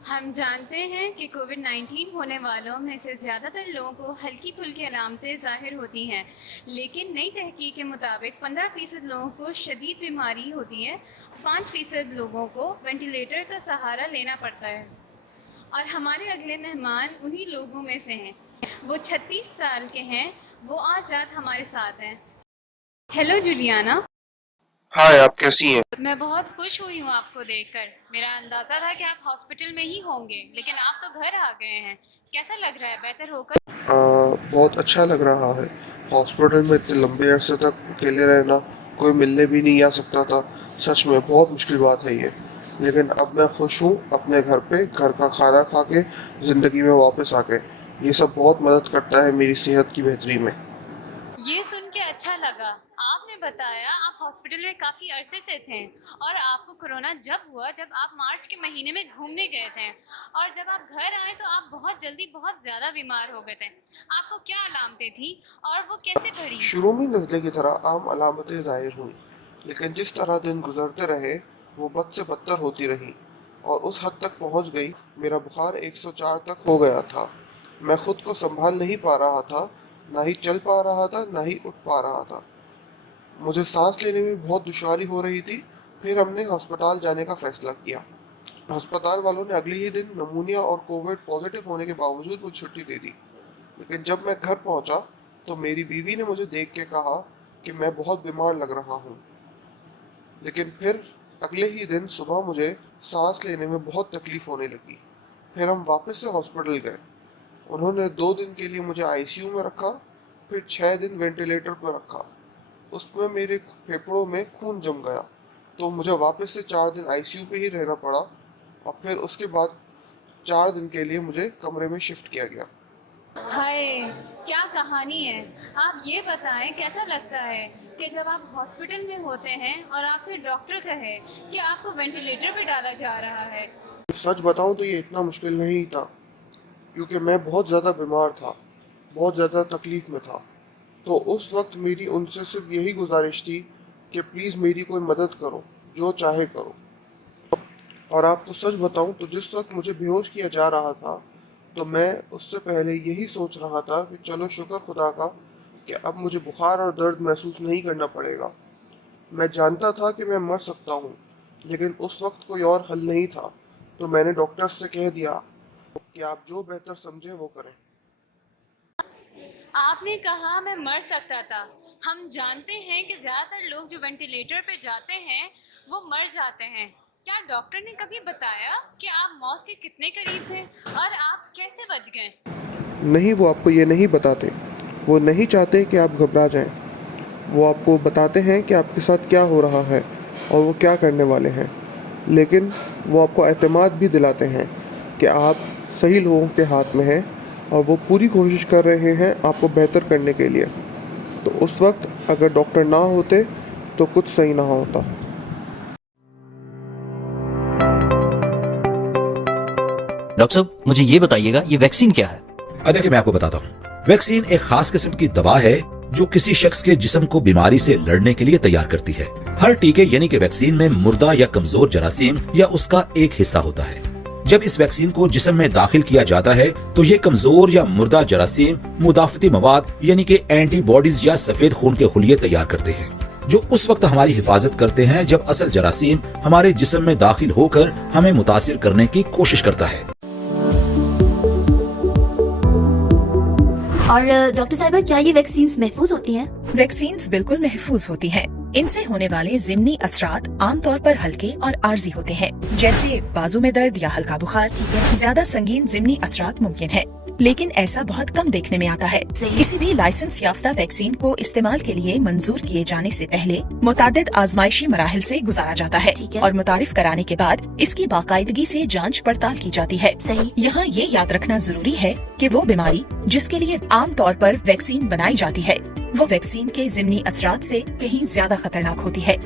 ہم جانتے ہیں کہ کووڈ-19 ہونے والوں میں سے زیادہ تر لوگوں کو ہلکی پھلکی علامتیں ظاہر ہوتی ہیں، لیکن نئی تحقیق کے مطابق 15% لوگوں کو شدید بیماری ہوتی ہے، 5% لوگوں کو وینٹیلیٹر کا سہارا لینا پڑتا ہے۔ اور ہمارے اگلے مہمان انہی لوگوں میں سے ہیں۔ وہ 36 سال کے ہیں، وہ آج رات ہمارے ساتھ ہیں۔ Hello Juliana. ہائے، آپ کیسی ہیں؟ میں بہت خوش ہوئی ہوں آپ کو دیکھ کر۔ میرا اندازہ تھا کہ آپ ہاسپٹل میں ہی ہوں گے، لیکن آپ تو گھر آ گئے ہیں۔ کیسا لگ رہا ہے بہتر ہو کر؟ بہت اچھا لگ رہا ہے۔ ہاسپٹل میں اتنے لمبے عرصے تک اکیلے رہنا، کوئی ملنے بھی نہیں آ سکتا تھا، سچ میں بہت مشکل بات ہے یہ۔ لیکن اب میں خوش ہوں اپنے گھر پہ، گھر کا کھانا کھا کے، زندگی میں واپس آ کے۔ یہ سب بہت مدد کرتا ہے میری صحت کی بہتری میں۔ یہ سن کے اچھا لگا۔ آپ نے بتایا آپ ہاسپٹل میں کافی عرصے سے تھے، اور آپ کو کورونا جب ہوا جب آپ مارچ کے مہینے میں گھومنے گئے تھے، اور جب آپ گھر آئے تو آپ بہت جلدی بہت زیادہ بیمار ہو گئے تھے۔ آپ کو کیا علامتیں تھیں اور وہ کیسے بڑھی؟ شروع میں نزلے کی طرح عام علامتیں ظاہر ہوئیں، لیکن جس طرح دن گزرتے رہے وہ بد سے بدتر ہوتی رہی اور اس حد تک پہنچ گئی میرا بخار 104 تک ہو گیا تھا۔ میں خود کو سنبھال نہیں پا رہا تھا، نہ ہی چل پا رہا تھا، نہ ہی اٹھ پا رہا تھا۔ مجھے سانس لینے میں بہت دشواری ہو رہی تھی۔ پھر ہم نے ہسپتال جانے کا فیصلہ کیا۔ ہسپتال والوں نے اگلے ہی دن نمونیا اور کووڈ پازیٹیو ہونے کے باوجود مجھے چھٹی دے دی۔ لیکن جب میں گھر پہنچا تو میری بیوی نے مجھے دیکھ کے کہا کہ میں بہت بیمار لگ رہا ہوں۔ لیکن پھر اگلے ہی دن صبح مجھے سانس لینے میں بہت تکلیف ہونے لگی۔ پھر ہم واپس سے ہاسپٹل گئے۔ انہوں نے 2 دن کے لیے مجھے ICU میں رکھا، پھر 6 دن وینٹیلیٹر پر رکھا۔ اس میں میرے پھیپھڑوں میں خون جم گیا، تو مجھے واپس سے 4 دن ICU پہ ہی رہنا پڑا، اور پھر اس کے بعد 4 دن کے لیے مجھے کمرے میں شفٹ کیا گیا۔ ہائے، کیا کہانی ہے! آپ یہ بتائیں کیسا لگتا ہے کہ جب آپ ہاسپٹل میں ہوتے ہیں اور آپ سے ڈاکٹر کہے کہ آپ کو وینٹیلیٹر پہ ڈالا جا رہا ہے؟ سچ بتاؤں تو یہ اتنا مشکل نہیں تھا، کیونکہ میں بہت زیادہ بیمار تھا، بہت زیادہ تکلیف میں تھا۔ تو اس وقت میری ان سے صرف یہی گزارش تھی کہ پلیز میری کوئی مدد کرو، جو چاہے کرو۔ اور آپ کو سچ بتاؤں تو جس وقت مجھے بے ہوش کیا جا رہا تھا تو میں اس سے پہلے یہی سوچ رہا تھا کہ چلو شکر خدا کا کہ اب مجھے بخار اور درد محسوس نہیں کرنا پڑے گا۔ میں جانتا تھا کہ میں مر سکتا ہوں، لیکن اس وقت کوئی اور حل نہیں تھا، تو میں نے ڈاکٹر سے کہہ دیا کہ آپ جو بہتر سمجھیں وہ کریں۔ آپ نے کہا میں مر سکتا تھا۔ ہم جانتے ہیں کہ زیادہ تر لوگ جو وینٹیلیٹر پہ جاتے ہیں وہ مر جاتے ہیں۔ کیا ڈاکٹر نے کبھی بتایا کہ آپ موت کے کتنے قریب تھے اور آپ کیسے بچ گئے؟ نہیں، وہ آپ کو یہ نہیں بتاتے۔ وہ نہیں چاہتے کہ آپ گھبرا جائیں۔ وہ آپ کو بتاتے ہیں کہ آپ کے ساتھ کیا ہو رہا ہے اور وہ کیا کرنے والے ہیں، لیکن وہ آپ کو اعتماد بھی دلاتے ہیں کہ آپ صحیح لوگوں کے ہاتھ میں ہیں اور وہ پوری کوشش کر رہے ہیں آپ کو بہتر کرنے کے لیے۔ تو اس وقت اگر ڈاکٹر نہ ہوتے تو کچھ صحیح نہ ہوتا۔ ڈاکٹر صاحب، مجھے یہ بتائیے گا، یہ ویکسین کیا ہے؟ دیکھیں، میں آپ کو بتاتا ہوں۔ ویکسین ایک خاص قسم کی دوا ہے جو کسی شخص کے جسم کو بیماری سے لڑنے کے لیے تیار کرتی ہے۔ ہر ٹیکے یعنی کہ ویکسین میں مردہ یا کمزور جراثیم یا اس کا ایک حصہ ہوتا ہے۔ جب اس ویکسین کو جسم میں داخل کیا جاتا ہے تو یہ کمزور یا مردہ جراثیم مدافعتی مواد یعنی کہ اینٹی باڈیز یا سفید خون کے خلیے تیار کرتے ہیں، جو اس وقت ہماری حفاظت کرتے ہیں جب اصل جراثیم ہمارے جسم میں داخل ہو کر ہمیں متاثر کرنے کی کوشش کرتا ہے۔ اور ڈاکٹر صاحبہ، کیا یہ ویکسینز محفوظ ہوتی ہیں؟ ویکسینز بالکل محفوظ ہوتی ہیں۔ ان سے ہونے والے ضمنی اثرات عام طور پر ہلکے اور عارضی ہوتے ہیں، جیسے بازو میں درد یا ہلکا بخار۔ زیادہ سنگین ضمنی اثرات ممکن ہے، لیکن ایسا بہت کم دیکھنے میں آتا ہے۔ کسی بھی لائسنس یافتہ ویکسین کو استعمال کے لیے منظور کیے جانے سے پہلے متعدد آزمائشی مراحل سے گزارا جاتا ہے، اور متعارف کرانے کے بعد اس کی باقاعدگی سے جانچ پڑتال کی جاتی ہے۔ یہاں یہ یاد رکھنا ضروری ہے کہ وہ بیماری جس کے لیے عام طور پر ویکسین بنائی جاتی ہے، وہ ویکسین کے ضمنی اثرات سے کہیں زیادہ خطرناک ہوتی ہے۔